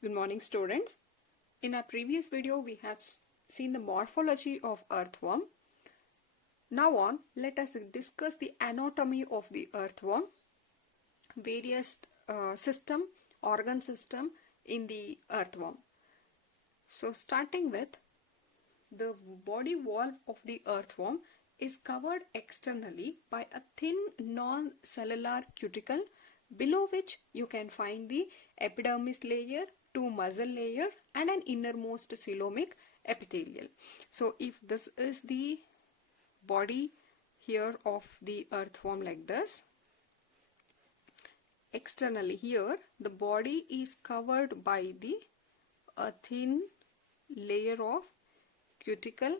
Good morning, students. In our previous video, we have seen the morphology of earthworm. Now on, let us discuss the anatomy of the earthworm, various organ system in the earthworm. So starting with, the body wall of the earthworm is covered externally by a thin non-cellular cuticle, below which you can find the epidermis layer, two muscle layer and an innermost coelomic epithelial. So if this is the body here of the earthworm like this, externally here the body is covered by a thin layer of cuticle,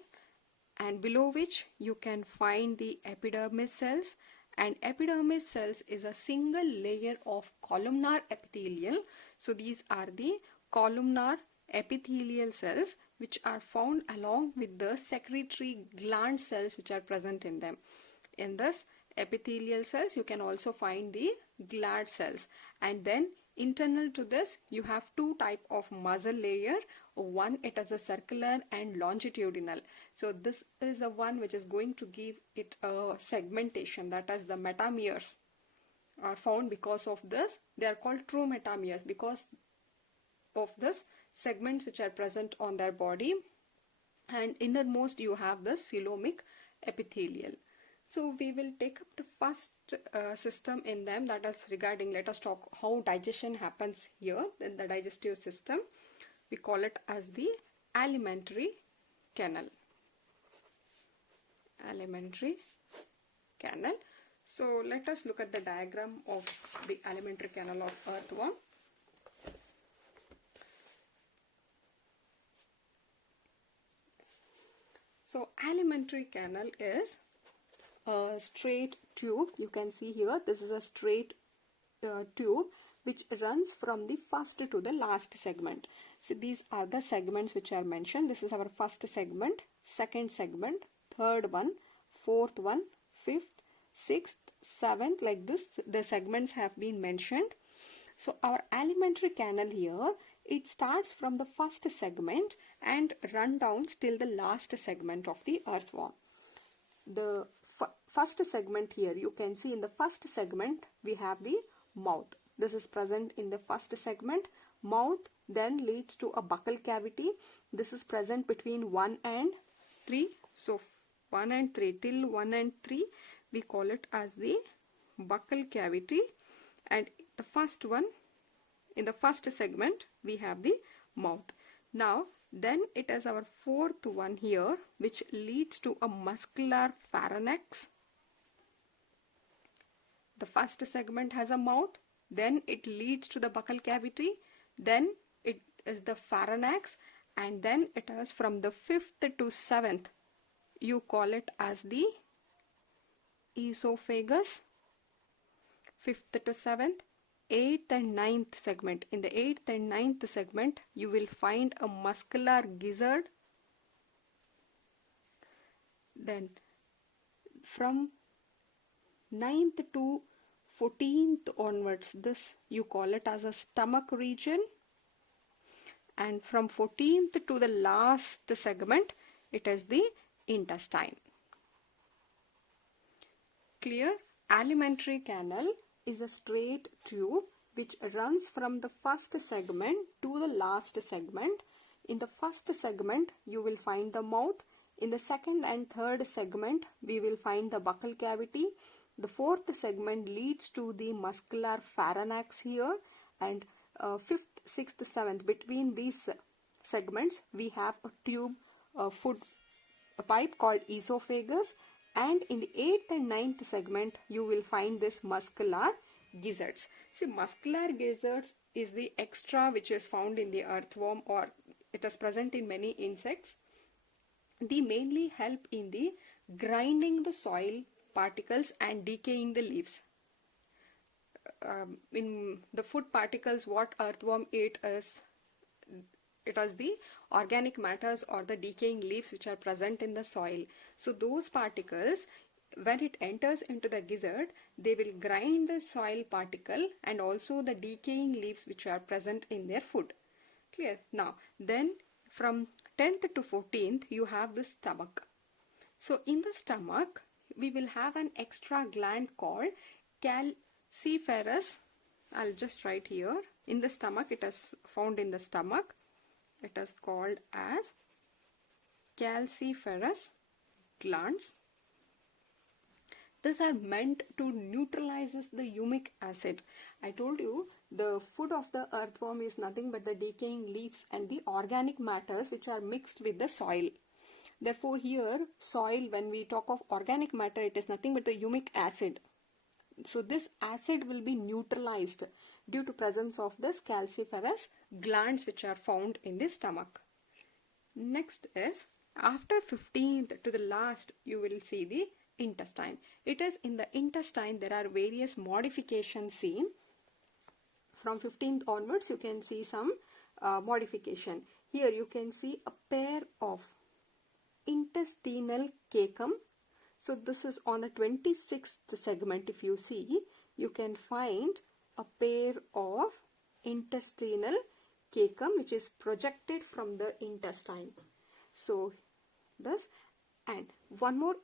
and below which you can find the epidermis cells, and epidermis cells is a single layer of columnar epithelial. So these are the columnar epithelial cells which are found along with the secretory gland cells which are present in them. In this epithelial cells you can also find the gland cells, and then internal to this you have two type of muscle layer. One, it is a circular and longitudinal. So this is the one which is going to give it a segmentation, that is the metameres are found. Because of this they are called true metameres, because of this segments which are present on their body. And innermost you have the coelomic epithelial. So we will take up the first system in them, that is regarding, let us talk how digestion happens here in the digestive system. We call it as the alimentary canal. Alimentary canal. So let us look at the diagram of the alimentary canal of earthworm. So alimentary canal is a straight tube. You can see here this is a straight tube which runs from the first to the last segment. So these are the segments which are mentioned. This is our first segment, second segment, third one, fourth one, fifth, sixth, seventh, like this the segments have been mentioned. So our alimentary canal here, it starts from the first segment and run down till the last segment of the earthworm. The first segment here, you can see in the first segment we have the mouth. This is present in the first segment. Mouth then leads to a buccal cavity. This is present between 1 and 3. So 1 and 3, till 1 and 3 we call it as the buccal cavity. And the first one, in the first segment we have the mouth. Now then it is our fourth one here which leads to a muscular pharynx. The first segment has a mouth, then it leads to the buccal cavity, then it is the pharynx, and then it is from the 5th to 7th you call it as the esophagus. 5th to 7th, 8th and 9th segment. In the 8th and 9th segment you will find a muscular gizzard. Then from 9th to 14th onwards, this you call it as a stomach region, and from 14th to the last segment it is the intestine. Clear? Alimentary canal is a straight tube which runs from the first segment to the last segment. In the first segment you will find the mouth. In the second and third segment we will find the buccal cavity. The fourth segment leads to the muscular pharynx here, and 5th, 6th, 7th, between these segments we have a tube, a pipe called esophagus, and in the 8th and 9th segment you will find this muscular gizzards. See, muscular gizzards is the extra which is found in the earthworm, or it is present in many insects. They mainly help in the grinding the soil particles and decaying the leaves. In the food particles what earthworm ate is, it is the organic matters or the decaying leaves which are present in the soil. So those particles, when it enters into the gizzard, they will grind the soil particle and also the decaying leaves which are present in their food. Clear? Now, then from 10th to 14th, you have the stomach. So in the stomach, we will have an extra gland called calciferous. I'll just write here. In the stomach, it is found in the stomach. It is called as calciferous glands. These are meant to neutralize the humic acid. I told you the food of the earthworm is nothing but the decaying leaves and the organic matters which are mixed with the soil. Therefore here soil, when we talk of organic matter, it is nothing but the humic acid. So this acid will be neutralized due to presence of this calciferous glands which are found in the stomach. Next is after 15th to the last, you will see the intestine. It is in the intestine there are various modifications seen. From 15th onwards you can see some modification. Here you can see a pair of intestinal cecum. So this is on the 26th segment. If you see, you can find a pair of intestinal cecum which is projected from the intestine. So this, and one more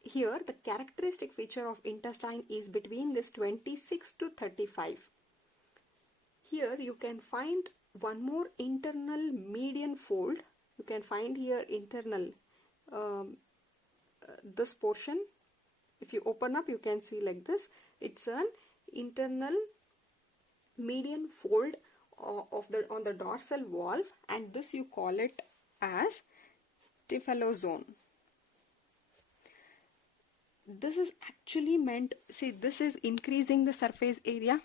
here, the characteristic feature of intestine is between this 26 to 35. Here you can find one more internal median fold. You can find here internal this portion. If you open up, you can see like this. It's an internal median fold on the dorsal valve, and this you call it as cephalozone. This is actually meant, see, this is increasing the surface area.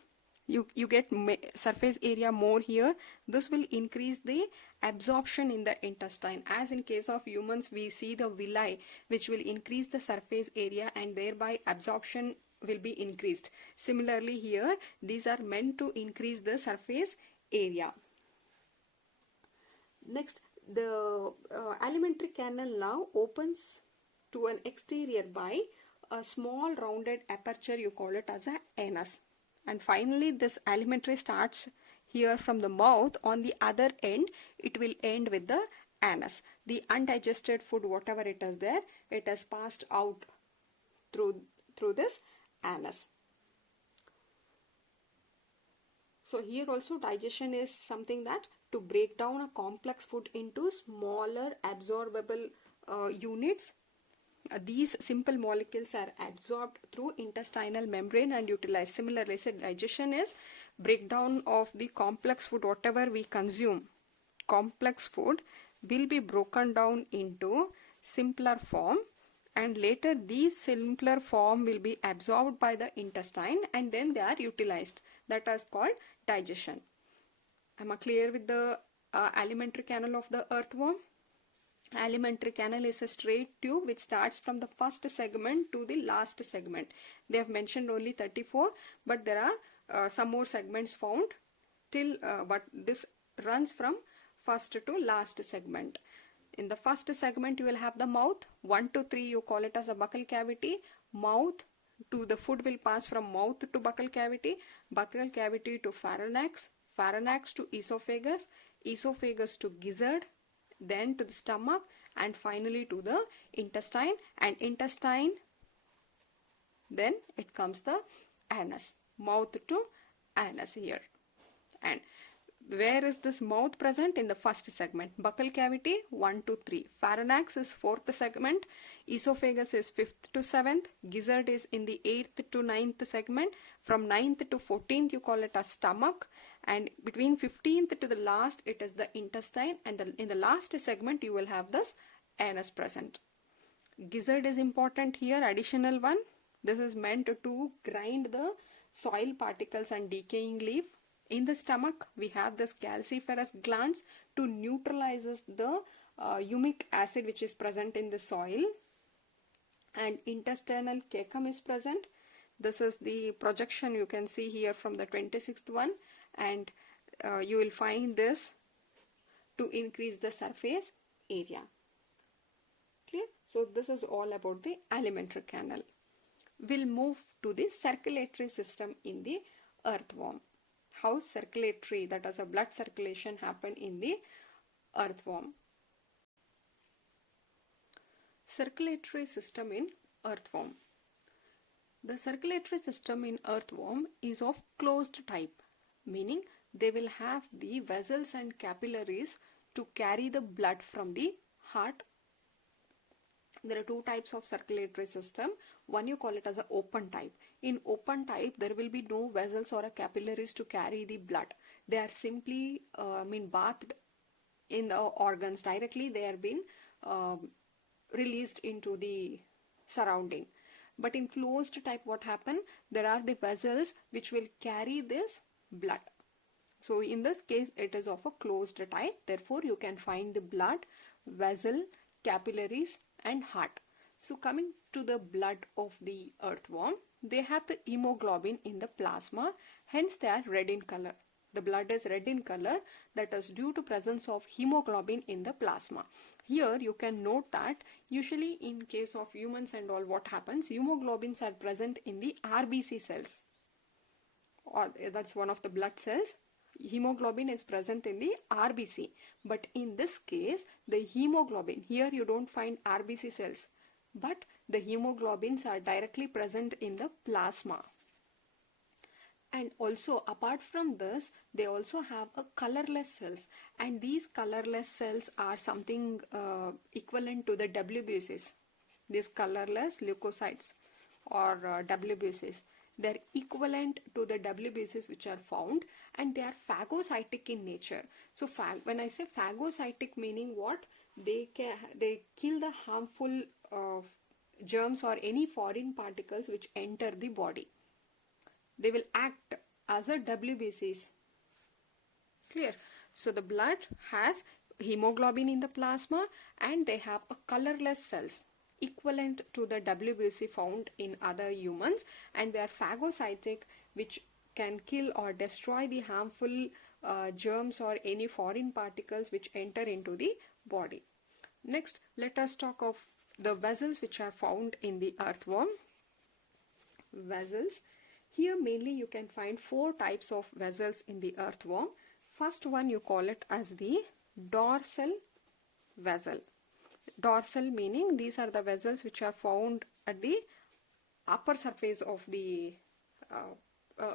You get surface area more here. This will increase the absorption in the intestine. As in case of humans, we see the villi which will increase the surface area and thereby absorption will be increased. Similarly here, these are meant to increase the surface area. Next, the alimentary canal now opens to an exterior by a small rounded aperture. You call it as an anus. And finally this alimentary starts here from the mouth. On the other end it will end with the anus. The undigested food, whatever it is there, it has passed out through this anus. So here also digestion is something that to break down a complex food into smaller absorbable units. These simple molecules are absorbed through intestinal membrane and utilized. Similarly, digestion is breakdown of the complex food, whatever we consume. Complex food will be broken down into simpler form, and later these simpler form will be absorbed by the intestine and then they are utilized. That is called digestion. Am I clear with the alimentary canal of the earthworm? Alimentary canal is a straight tube which starts from the first segment to the last segment. They have mentioned only 34, but there are some more segments found till, but this runs from first to last segment. In the first segment you will have the mouth. 1 to 3 you call it as a buccal cavity. Mouth to the food will pass from mouth to buccal cavity to pharynx, pharynx to esophagus, esophagus to gizzard, then to the stomach, and finally to the intestine, and intestine, then it comes the anus. Mouth to anus here. And where is this mouth present? In the first segment. Buccal cavity 1 to 3. Pharynx is 4th segment. Esophagus is 5th to 7th. Gizzard is in the 8th to 9th segment. From 9th to 14th you call it a stomach. And between 15th to the last it is the intestine. And in the last segment you will have this anus present. Gizzard is important here. Additional one. This is meant to grind the soil particles and decaying leaf. In the stomach, we have this calciferous glands to neutralize the humic acid which is present in the soil. And intestinal cecum is present. This is the projection you can see here from the 26th one. And you will find this to increase the surface area. Clear? So this is all about the alimentary canal. We'll move to the circulatory system in the earthworm. how circulatory, that is a blood circulation, happen in the earthworm. Circulatory system in earthworm. The circulatory system in earthworm is of closed type, meaning they will have the vessels and capillaries to carry the blood from the heart. There are two types of circulatory system. One you call it as an open type. In open type, there will be no vessels or capillaries to carry the blood. They are simply bathed in the organs directly. They are being released into the surrounding. But in closed type, what happen? There are the vessels which will carry this blood. So in this case, it is of a closed type. Therefore, you can find the blood, vessel, capillaries and heart. So coming to the blood of the earthworm, they have the hemoglobin in the plasma, hence they are red in color. The blood is red in color, that is due to presence of hemoglobin in the plasma. Here you can note that usually in case of humans and all, what happens, hemoglobins are present in the RBC cells, or that's one of the blood cells. Hemoglobin is present in the RBC, but in this case the hemoglobin, here you don't find RBC cells, but the hemoglobins are directly present in the plasma. And also apart from this, they also have a colorless cells, and these colorless cells are something equivalent to the WBCs. These colorless leukocytes or WBCs, they're equivalent to the WBCs which are found, and they are phagocytic in nature. So when I say phagocytic, meaning what? They kill the harmful germs or any foreign particles which enter the body. They will act as a WBCs. Clear? So the blood has hemoglobin in the plasma, and they have a colorless cells equivalent to the WBC found in other humans, and they are phagocytic, which can kill or destroy the harmful germs or any foreign particles which enter into the body. Next, let us talk of the vessels which are found in the earthworm. Vessels. Here mainly you can find 4 types of vessels in the earthworm. First one you call it as the dorsal vessel. Dorsal meaning these are the vessels which are found at the upper surface of the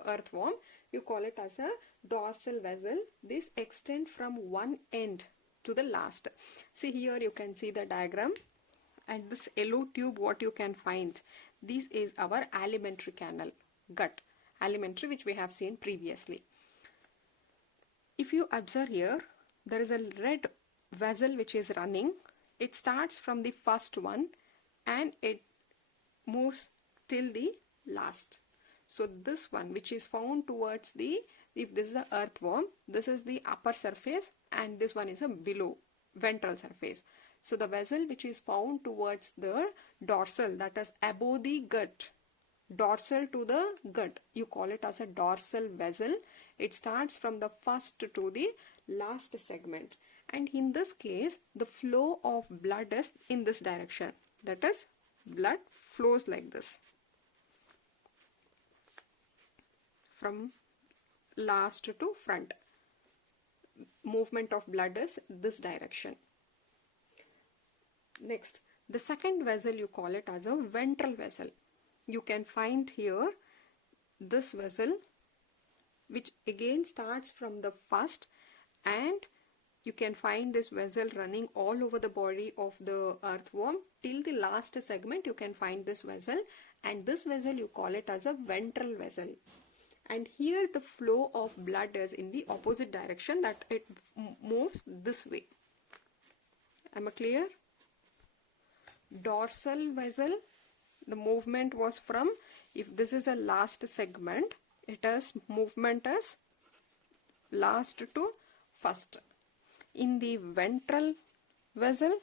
earthworm. You call it as a dorsal vessel. This extend from one end to the last. See, here you can see the diagram, and this yellow tube what you can find, this is our alimentary canal, gut, alimentary, which we have seen previously. If you observe here, there is a red vessel which is running. It starts from the first one and it moves till the last. So this one which is found towards the, if this is the earthworm, this is the upper surface and this one is a below ventral surface. So the vessel which is found towards the dorsal, that is above the gut, dorsal to the gut, you call it as a dorsal vessel. It starts from the first to the last segment, and in this case the flow of blood is in this direction, that is blood flows like this from last to front. Movement of blood is this direction. Next, the second vessel you call it as a ventral vessel. You can find here this vessel which again starts from the first, and you can find this vessel running all over the body of the earthworm till the last segment. You can find this vessel, and this vessel you call it as a ventral vessel. And here the flow of blood is in the opposite direction, that it moves this way. Am I clear? Dorsal vessel, the movement was from, if this is a last segment, it has movement as last to first. In the ventral vessel,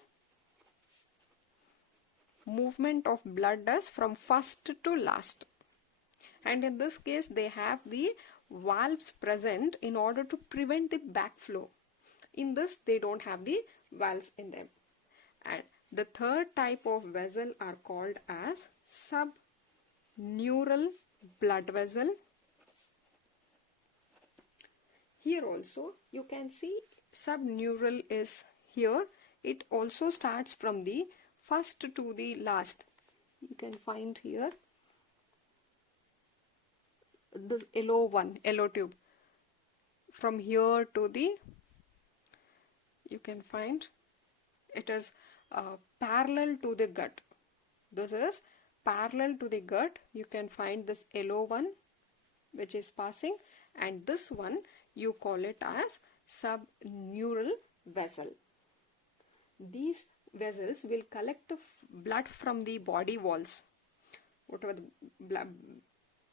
movement of blood is from first to last. And in this case they have the valves present in order to prevent the backflow. In this they don't have the valves in them. And the third type of vessel are called as subneural blood vessel. Here also you can see subneural is here. It also starts from the first to the last. You can find here the yellow tube. From here to the, you can find it is parallel to the gut. This is parallel to the gut. You can find this yellow one which is passing, and this one you call it as subneural vessel. These vessels will collect the blood from the body walls, whatever the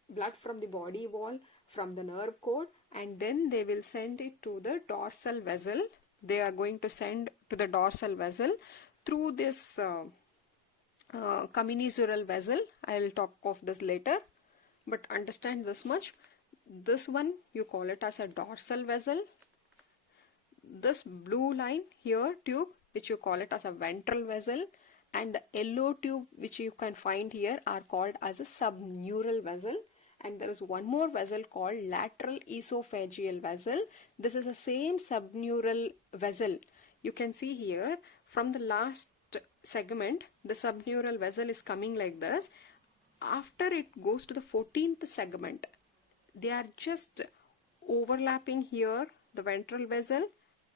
blood from the body wall, from the nerve cord, and then they will send it to the dorsal vessel. They are going to send to the dorsal vessel through this commissural vessel. I will talk of this later, but understand this much. This one you call it as a dorsal vessel. This blue line here, tube, which you call it as a ventral vessel, and the yellow tube which you can find here are called as a subneural vessel. And there is one more vessel called lateral esophageal vessel. This is the same subneural vessel. You can see here from the last segment, the subneural vessel is coming like this. After it goes to the 14th segment, they are just overlapping here, the ventral vessel,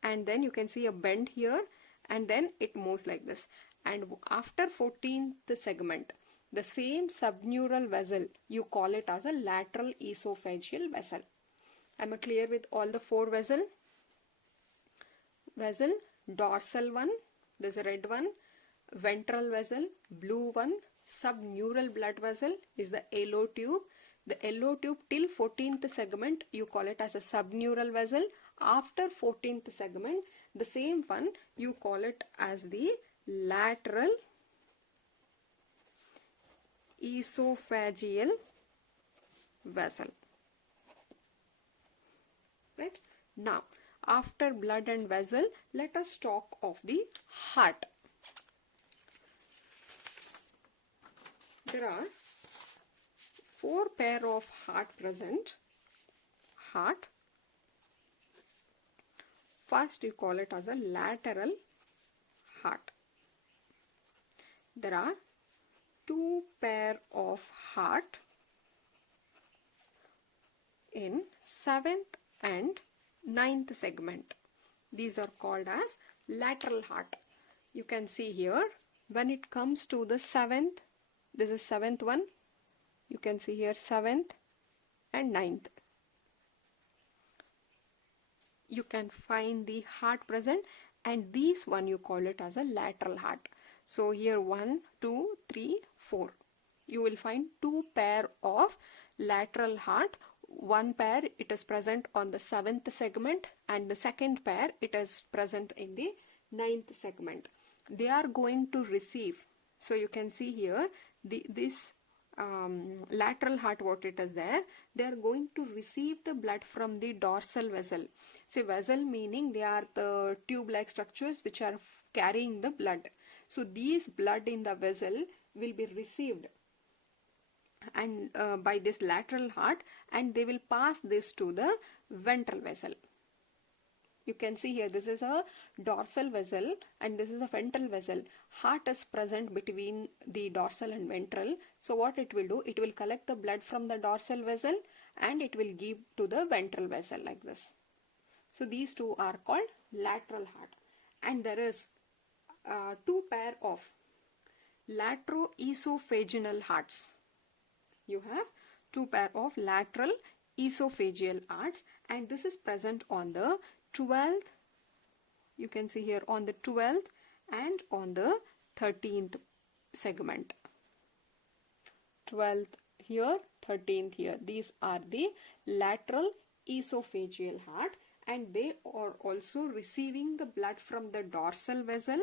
and then you can see a bend here, and then it moves like this. And after 14th segment, the same subneural vessel, you call it as a lateral esophageal vessel. Am I clear with all the four vessel? Dorsal one, there's a red one, ventral vessel, blue one, subneural blood vessel is the yellow tube. The yellow tube till 14th segment, you call it as a subneural vessel. After 14th segment, the same one, you call it as the lateral esophageal vessel. Right? Now, after blood and vessel, let us talk of the heart. There are 4 pair of heart present. Heart. First you call it as a lateral heart. There are 2 pair of heart in 7th and 9th segment. These are called as lateral heart. You can see here when it comes to the 7th, this is 7th one. You can see here 7th and 9th. You can find the heart present, and these one you call it as a lateral heart. So here 1, 2, 3, 4. You will find 2 pair of lateral heart. One pair it is present on the 7th segment, and the second pair it is present in the 9th segment. They are going to receive. So you can see here this lateral heart, what it is there, they are going to receive the blood from the dorsal vessel. See, vessel meaning they are the tube-like structures which are carrying the blood. So these blood in the vessel will be received and by this lateral heart, and they will pass this to the ventral vessel. You can see here this is a dorsal vessel and this is a ventral vessel. Heart is present between the dorsal and ventral. So what it will do, it will collect the blood from the dorsal vessel and it will give to the ventral vessel like this. So these two are called lateral heart. And there is 2 pair of lateroesophageal hearts. You have 2 pair of lateral esophageal hearts, and this is present on the 12th, you can see here on the 12th and on the 13th segment. 12th here, 13th here. These are the lateral esophageal heart, and they are also receiving the blood from the dorsal vessel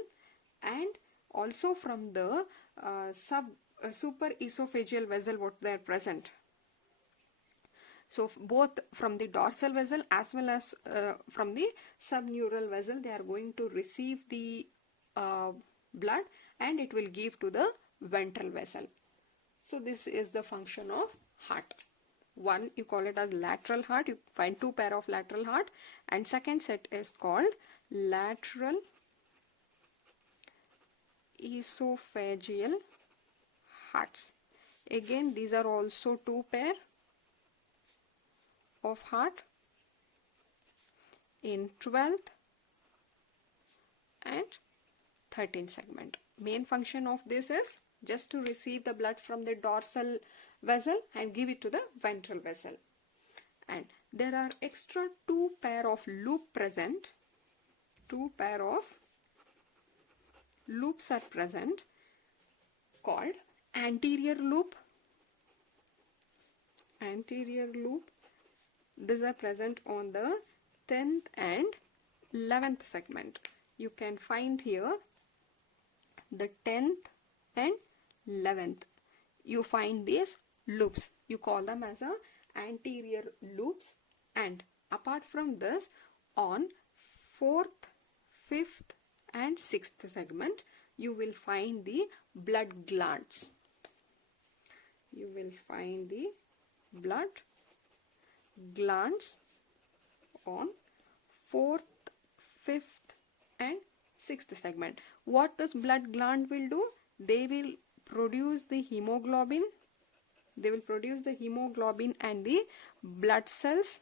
and also from the super esophageal vessel what they are present. So both from the dorsal vessel as well as from the subneural vessel, they are going to receive the blood and it will give to the ventral vessel. So this is the function of heart. One you call it as lateral heart, you find two pair of lateral heart, and second set is called lateral esophageal hearts. Again, these are also two pair of heart in 12th and 13th segment. Main function of this is just to receive the blood from the dorsal vessel and give it to the ventral vessel. And there are extra two pair of loop present. Two pair of loops are present called anterior loop. Anterior loop. These are present on the 10th and 11th segment. You can find here the 10th and 11th. You find these loops. You call them as a anterior loops. And apart from this, on 4th, 5th and 6th segment, you will find the blood glands. You will find the blood glands on 4th, 5th and 6th segment. What this blood gland will do? They will produce the hemoglobin. They will produce the hemoglobin and the blood cells,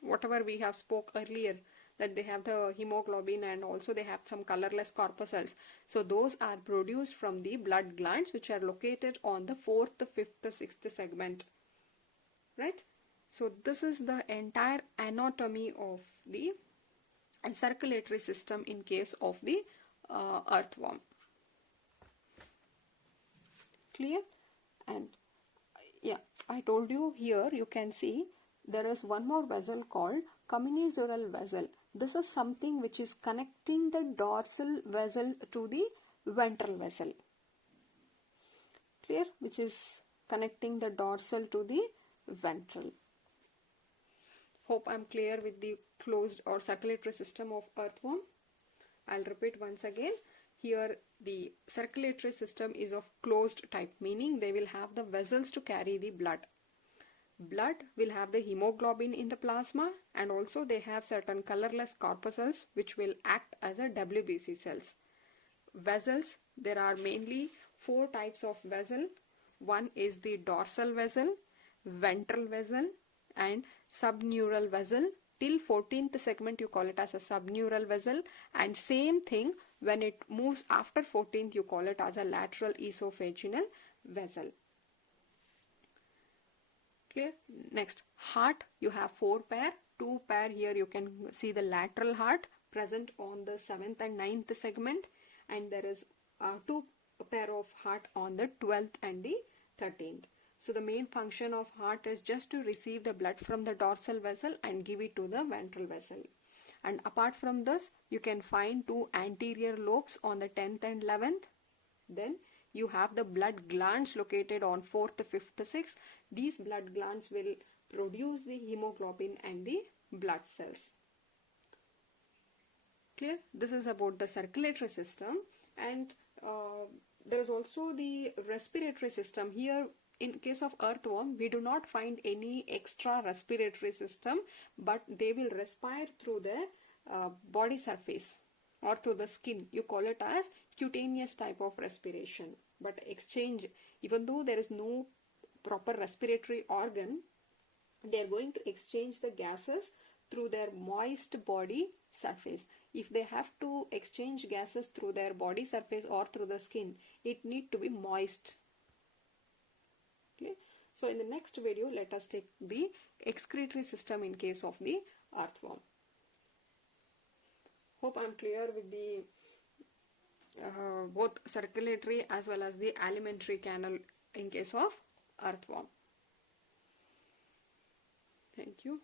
whatever we have spoke earlier, that they have the hemoglobin and also they have some colorless corpuscles. So those are produced from the blood glands which are located on the 4th, 5th, 6th segment. Right? So this is the entire anatomy of the circulatory system in case of the earthworm. Clear? And yeah, I told you here you can see there is one more vessel called commissural vessel. This is something which is connecting the dorsal vessel to the ventral vessel. Clear? Which is connecting the dorsal to the ventral. Hope I am clear with the closed or circulatory system of earthworm. I'll repeat once again. Here the circulatory system is of closed type, meaning they will have the vessels to carry the blood. Blood will have the hemoglobin in the plasma, and also they have certain colorless corpuscles which will act as a WBC cells. Vessels, there are mainly four types of vessel. One is the dorsal vessel, ventral vessel and subneural vessel. Till 14th segment you call it as a subneural vessel, and same thing when it moves after 14th you call it as a lateral esophageal vessel. Clear? Next, heart, you have four pair. Two pair here you can see the lateral heart present on the 7th and 9th segment, and there is two pair of heart on the 12th and the 13th. So the main function of heart is just to receive the blood from the dorsal vessel and give it to the ventral vessel. And apart from this, you can find two anterior lobes on the 10th and 11th. Then you have the blood glands located on 4th, 5th, 6th. These blood glands will produce the hemoglobin and the blood cells. Clear? This is about the circulatory system. And there is also the respiratory system. Here in case of earthworm, we do not find any extra respiratory system, but they will respire through their body surface or through the skin. You call it as cutaneous type of respiration. But exchange, even though there is no proper respiratory organ, they are going to exchange the gases through their moist body surface. If they have to exchange gases through their body surface or through the skin, it need to be moist. Okay. So in the next video, let us take the excretory system in case of the earthworm. Hope I am clear with the both circulatory as well as the alimentary canal in case of earthworm. Thank you.